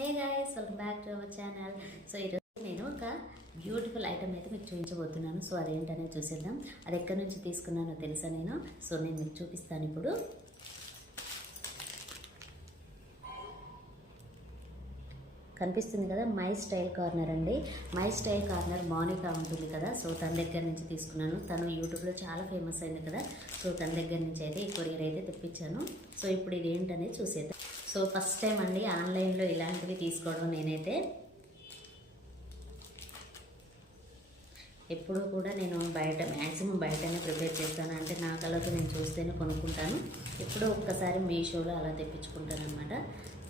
Hey guys, welcome back to our channel. So ఈరోజు నేను ఒక బ్యూటిఫుల్ ఐటమ్ అయితే మీకు చూపించబోతున్నాను. సో అదేంటనేది చూసేద్దాం. అది ఎక్కడి నుంచి తీసుకున్నానో తెలుసా నేను. సో నేను మీకు చూపిస్తాను ఇప్పుడు. కనిపిస్తుంది కదా, మై స్టైల్ కార్నర్ అండి. మై స్టైల్ కార్నర్ మౌనిక ఉంటుంది కదా, సో తన దగ్గర నుంచి తీసుకున్నాను. తను యూట్యూబ్లో చాలా ఫేమస్ అయింది కదా, సో తన దగ్గర నుంచి అయితే ఈ కొరియర్ అయితే తెప్పించాను. సో ఇప్పుడు ఇది ఏంటనేది చూసేద్దాం. సో ఫస్ట్ టైం అండి ఆన్లైన్లో ఇలాంటివి తీసుకోవడం. నేనైతే ఎప్పుడు కూడా నేను మ్యాక్సిమం బయటనే ప్రిపేర్ చేస్తాను. అంటే నా కలర్తో నేను చూస్తేనే కొనుక్కుంటాను. ఎప్పుడో ఒక్కసారి మీషోలో అలా తెప్పించుకుంటాను అనమాట.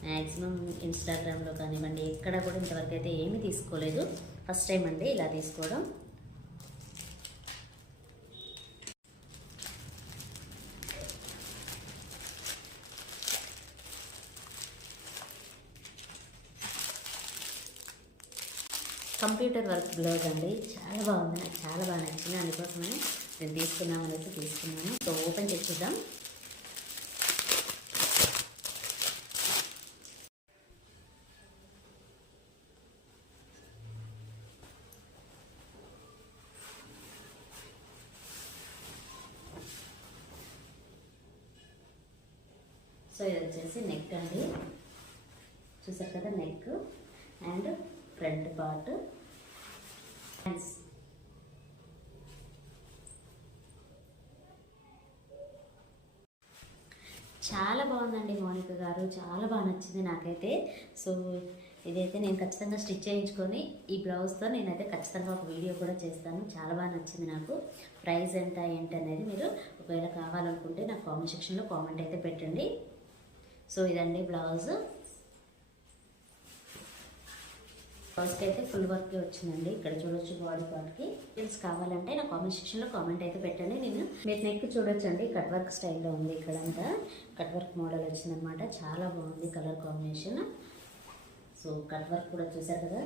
మ్యాక్సిమం ఇన్స్టాగ్రామ్లో కానివ్వండి, ఎక్కడ కూడా ఇంతవరకు అయితే ఏమీ తీసుకోలేదు. ఫస్ట్ టైం అండి ఇలా తీసుకోవడం. కంప్యూటర్ వర్క్ గ్లౌజ్ అండి, చాలా బాగుంది. నాకు చాలా బాగా నచ్చింది. అందుకోసమే నేను తీసుకున్నామనేసి తీసుకున్నాను. సో ఓపెన్ చేసి చూద్దాం. సో ఇది వచ్చేసి నెక్ అండి, చూసారు కదా, neck and front part, hands. చాలా బాగుందండి మౌనిక గారు, చాలా బాగా నచ్చింది నాకైతే. సో ఇదైతే నేను ఖచ్చితంగా స్టిచ్ చేయించుకొని ఈ బ్లౌజ్తో నేనైతే ఖచ్చితంగా ఒక వీడియో కూడా చేస్తాను. చాలా బాగా నచ్చింది నాకు. ప్రైస్ ఎంత ఏంటి అనేది మీరు ఒకవేళ కావాలనుకుంటే నాకు కామెంట్ సెక్షన్లో కామెంట్ అయితే పెట్టండి. సో ఇదండి బ్లౌజ్. బ్లౌజ్కి అయితే ఫుల్ వర్క్ వచ్చిందండి. ఇక్కడ చూడొచ్చు బాడీ పార్ట్కి. డీటెయిల్స్ కావాలంటే నా కామెంట్ సెక్షన్లో కామెంట్ అయితే పెట్టండి. మీరు నెక్ చూడొచ్చండి, కట్ వర్క్ స్టైల్లో ఉంది. ఇక్కడంతా కట్ వర్క్ మోడల్ వచ్చిందనమాట. చాలా బాగుంది colour combination. So cut work కూడా చూసారు కదా,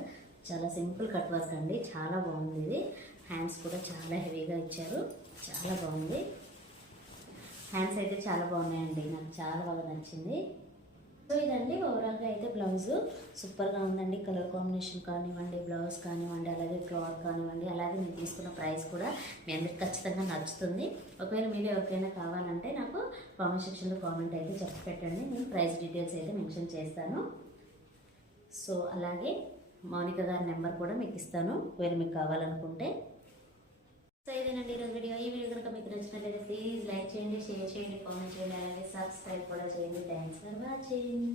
చాలా సింపుల్ కట్ వర్క్ అండి, చాలా బాగుంది ఇది. హ్యాండ్స్ కూడా చాలా హెవీగా ఇచ్చారు, చాలా బాగుంది. హ్యాండ్స్ అయితే చాలా బాగున్నాయండి, నాకు చాలా బాగా నచ్చింది. సో ఇదండి ఓవరాల్గా అయితే బ్లౌజ్ సూపర్గా ఉందండి. కలర్ కాంబినేషన్ కానివ్వండి, బ్లౌజ్ కానివ్వండి, అలాగే క్లాత్ కానివ్వండి, అలాగే నేను తీసుకున్న ప్రైస్ కూడా మీ అందరికి ఖచ్చితంగా నచ్చుతుంది. ఒకవేళ మీరు ఎవరికైనా కావాలంటే నాకు కామెంట్ సెక్షన్లో కామెంట్ అయితే చెప్పి పెట్టండి. నేను ప్రైస్ డీటెయిల్స్ అయితే మెన్షన్ చేస్తాను. సో అలాగే మౌనిక గారి నెంబర్ కూడా మీకు ఇస్తాను ఒకవేళ మీకు కావాలనుకుంటే. సో ఇదేనండి ఈరోజు వీడియో. ఈ వీడియో కనుక మీకు నచ్చినట్లయితే ప్లీజ్ లైక్ చేయండి, షేర్ చేయండి, కామెంట్ చేయండి, అలాగే సబ్స్క్రైబ్ కూడా చేయండి. Thanks for watching.